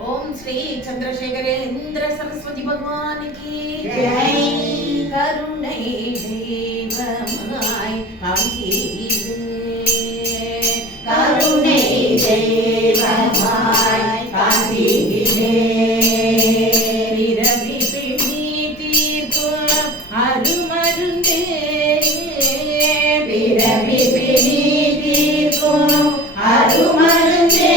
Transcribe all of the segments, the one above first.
ओम श्री चंद्रशेखरेंद्र सरस्वती भगवान की जय। करुणை தெய்வமாய் காஞ்சியிலே கருணை தெய்வமாய் காஞ்சியிலே பிறவி பிணி தீர்க்கும் அருமருந்தே பிறவி பிணி தீர்க்கும் அருமருந்தே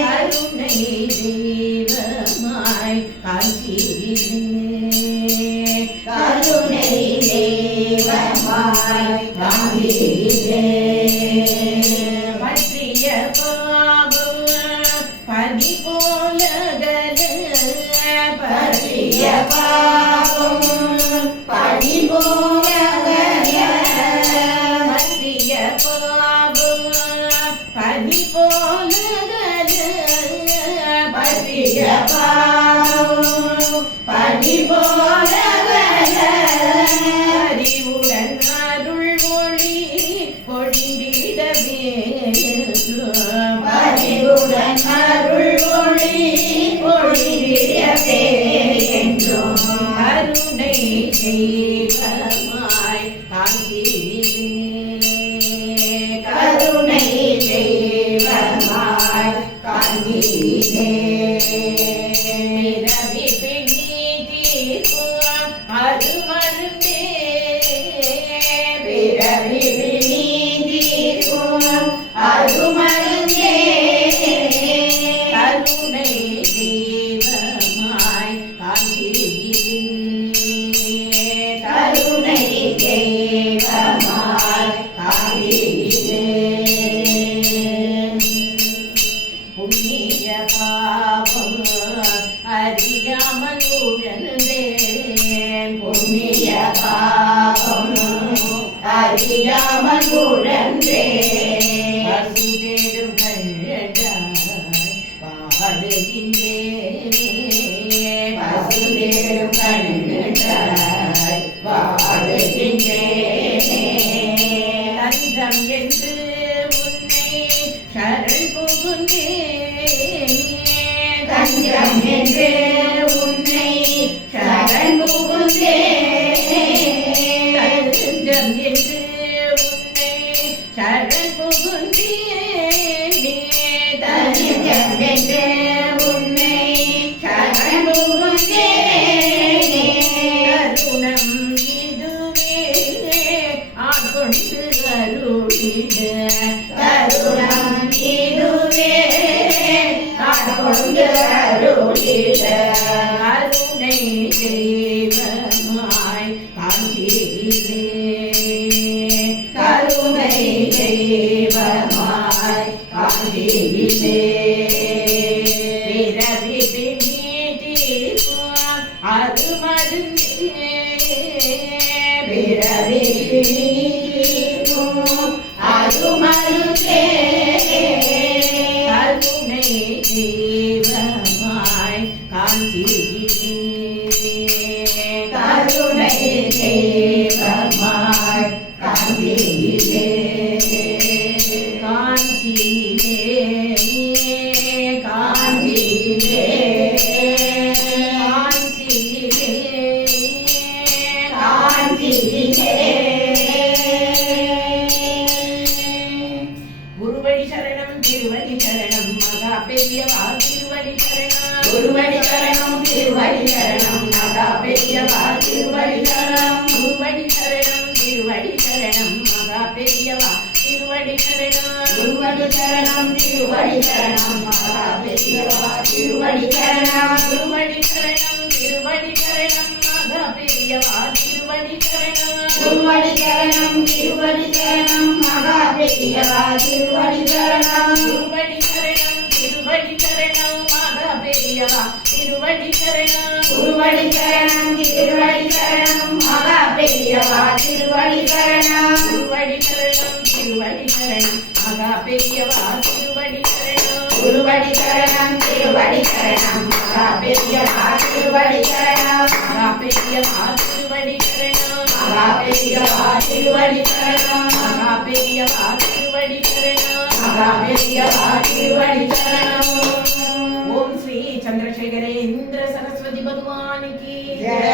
கருணை தெய்வமாய் காஞ்சியிலே கருணை தெய்வமாய் காஞ்சியிலே பற்றிய பாவம் பனி போலகல பற்றிய பாவம் பனி போலகல பற்றிய பாவம் பனி போலகல பற்றிய பாவம் பனி போலகல அறிவுடன் அருள் மொழி பொழிந்திடவே அறிவுடன் அருள் மொழி பொழிந்திடவே என்றும் கருணை தெய்வமாய் காஞ்சியிலே கருணை தெய்வமாய் காஞ்சியிலே பிறவி பிணி தீர்க்கும் அருமருந்தே பிறவி பிணி தீர்க்கும் அருமருந்தே கருணை தெய்வமாய் காஞ்சியிலே கருணை தெய்வமாய் காஞ்சியிலே புண்ணிய பாவம் அறியாமல் உழந்தேன் புண்ணிய பாவம் அறியாமல் உழன்றே பசுதேடும் கண்டாய் பாடுகின்றேனே பசுதேடும் கண்ணுண்டாய் வாழுகின்றேனே தஞ்சம் என்று உன்னை சரண் புகுந்தேனே தஞ்சம் என்று உன்னை சரண் புகுந்தேனே தஞ்சம் என்று உன்னை சரண் புகுந்தேனே தஞ்சம் என்று உன்னை சரண் புகுந்தேனே கருணம் இதுவே ஆட்கொண்டு அருளிட கருணம் இதுவே ஆட்கொண்டு அருளிட கருணை தெய்வமாய் காஞ்சியிலே கருணை தெய்வமாய் காஞ்சியிலே பிறவி பிணி தீர்க்கும் அருமருந்தே பிறவி பிணி தீர்க்கும் அருமருந்தே கருணை தெய்வமாய் காஞ்சியிலே கருணை தெய்வமாய் காஞ்சியிலே காஞ்சியிலே காஞ்சியிலே காஞ்சியிலே குருவடி சரணம் திருவடி சரணம் மகா பெரியவா திருவடி சரணம் குருவடி சரணம் திருவடி சரணம் மகா பெரியவா திருவடி சரணம் குருவடி சரணம் திருவடி சரணம் மகா பெரியவா திருவடி சரணம் குருவடி சரணம் திருவடி சரணம் மகா பெரியவா திருவடி சரணம் குருவடி சரணம் திருவடி சரணம் மகா பெரியவா திருவடி சரணம் குருவடி சரணம் திருவடி சரணம் மகா பெரியவா திருவடி சரணம் குருவடி சரணம் திருவடி சரணம் மகா பெரியவா திருவடி சரணம் குருவடி சரணம் திருவடி சரணம் மகா பெரியவா திருவடி சரணம் குருவடி சரணம் திருவடி சரணம் மகா பெரியவா திருவடி சரணம் குருவடி சரணம் திருவடி சரணம் மகா பெரியவா திருவடி சரணம் மகா பெரியவா திருவடி சரணம் மகா பெரியவா திருவடி சரணம் மகா பெரியவா திருவடி சரணம் மகா பெரியவா திருவடி சரணம் சந்திரசேகரேந்திர சரஸ்வதி பகவானுக்கு ஜெய